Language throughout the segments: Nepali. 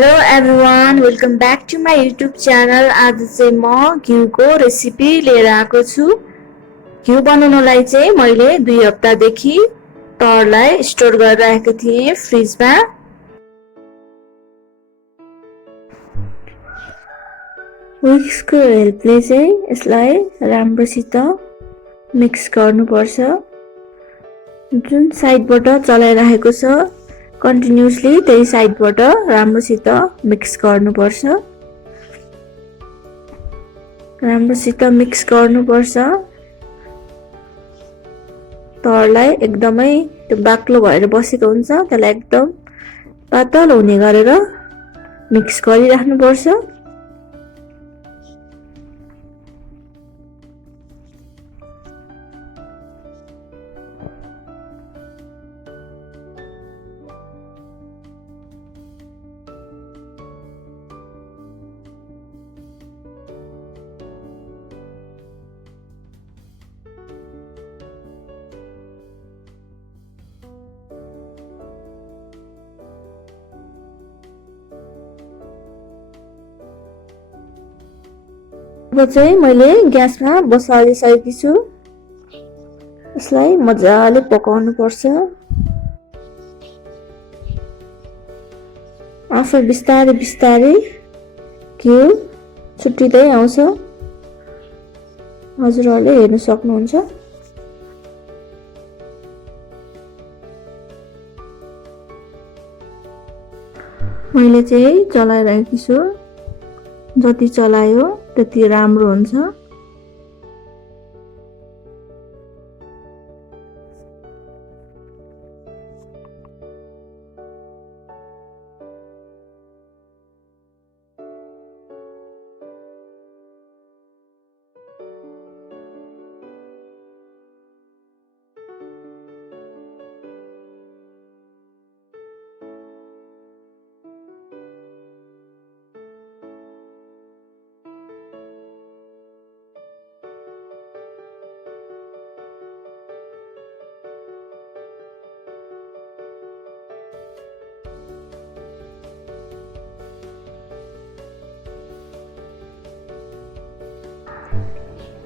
Hello everyone, welcome back to my YouTube channel. आज चाहिँ म घिउको रेसिपी लिएर आएको छु। घिउ बनाउनलाई चाहिँ मैले 2 हप्तादेखि तवरलाई स्टोर गरेर राखेको थिएँ फ्रिजमा। विस्कको हेल्पले चाहिँ यसलाई राम्रोसित मिक्स गर्नुपर्छ। जुन साइडबाट चलाइराखेको छ कन्टिन्युअसली त्यही साइडबाट राम्रोसित मिक्स गर्नुपर्छ। तवरलाई एकदमै त्यो बाक्लो भएर बसेको हुन्छ, त्यसलाई एकदम पातलो हुने गरेर मिक्स गरिराख्नुपर्छ। अब चाहिँ मैले ग्यासमा बसालिसकेकी छु। यसलाई मजाले पकाउनु पर्छ। आफै बिस्तारै बिस्तारै घिउ छुट्टिँदै आउँछ। हजुरहरूले हेर्न सक्नुहुन्छ। मैले चाहिँ चलाइरहेकी छु। जति चलायो त्यति राम्रो हुन्छ।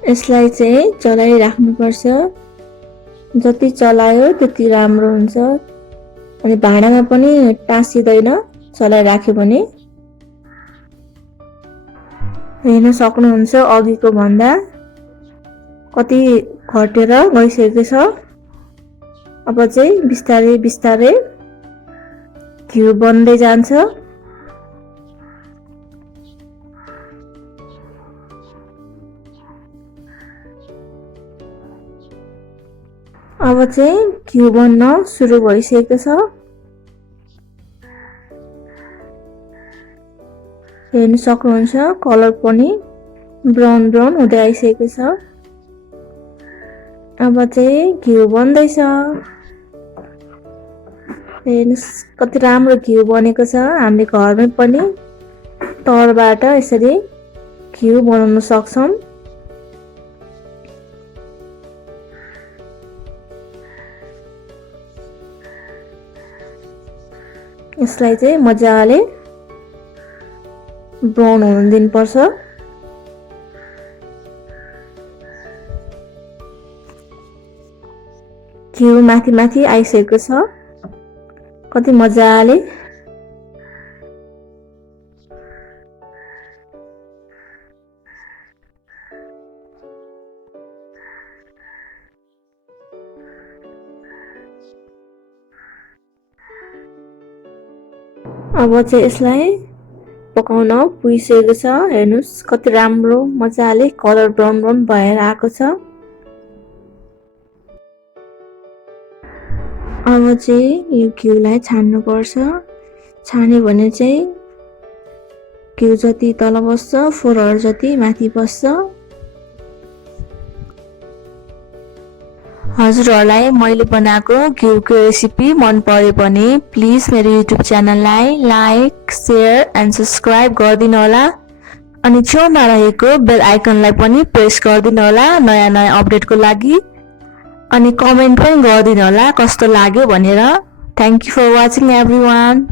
यसलाई चाहिँ चलाइराख्नुपर्छ। जति चलायो त्यति राम्रो हुन्छ। अनि भाँडामा पनि टाँसिँदैन चलाइराख्यो भने। हेर्न सक्नुहुन्छ अघिको भन्दा कति घटेर गइसकेको छ। अब चाहिँ बिस्तारै बिस्तारै घिउ बन्दै जान्छ। अब चाहिँ घिउ बन्न सुरु भइसकेको छ। हेर्न सक्नुहुन्छ कलर पनि ब्राउन ब्राउन हुँदै आइसकेको छ। अब चाहिँ घिउ बन्दैछ। हेर्नुस् कति राम्रो घिउ बनेको छ। हामीले घरमै पनि तवरबाट यसरी घिउ बनाउन सक्छौँ। यसलाई चाहिँ मजाले ब्राउन हुन दिनुपर्छ। घिउ माथि माथि आइसकेको छ कति मजाले। अब चाहिँ यसलाई पकाउन पुगिसकेको छ। हेर्नुस् कति राम्रो मजाले कलर ब्राउन ब्राउन भएर आएको छ। अब चाहिँ यो घिउलाई छान्नुपर्छ। छान्यो भने चाहिँ घिउ जति तल बस्छ फोहोरहरू जति माथि बस्छ। हजुरहरूलाई मैले बनाएको घिउको रेसिपी मन पर्यो भने प्लिज मेरो युट्युब च्यानललाई लाइक, शेयर एन्ड सब्स्क्राइब गरिदिनु होला। अनि छेउमा रहेको बेल आइकनलाई पनि प्रेस गरिदिनु होला नयाँ नयाँ अपडेटको लागि। अनि कमेन्ट पनि गरिदिनु होला कस्तो लाग्यो भनेर। Thank you for watching everyone.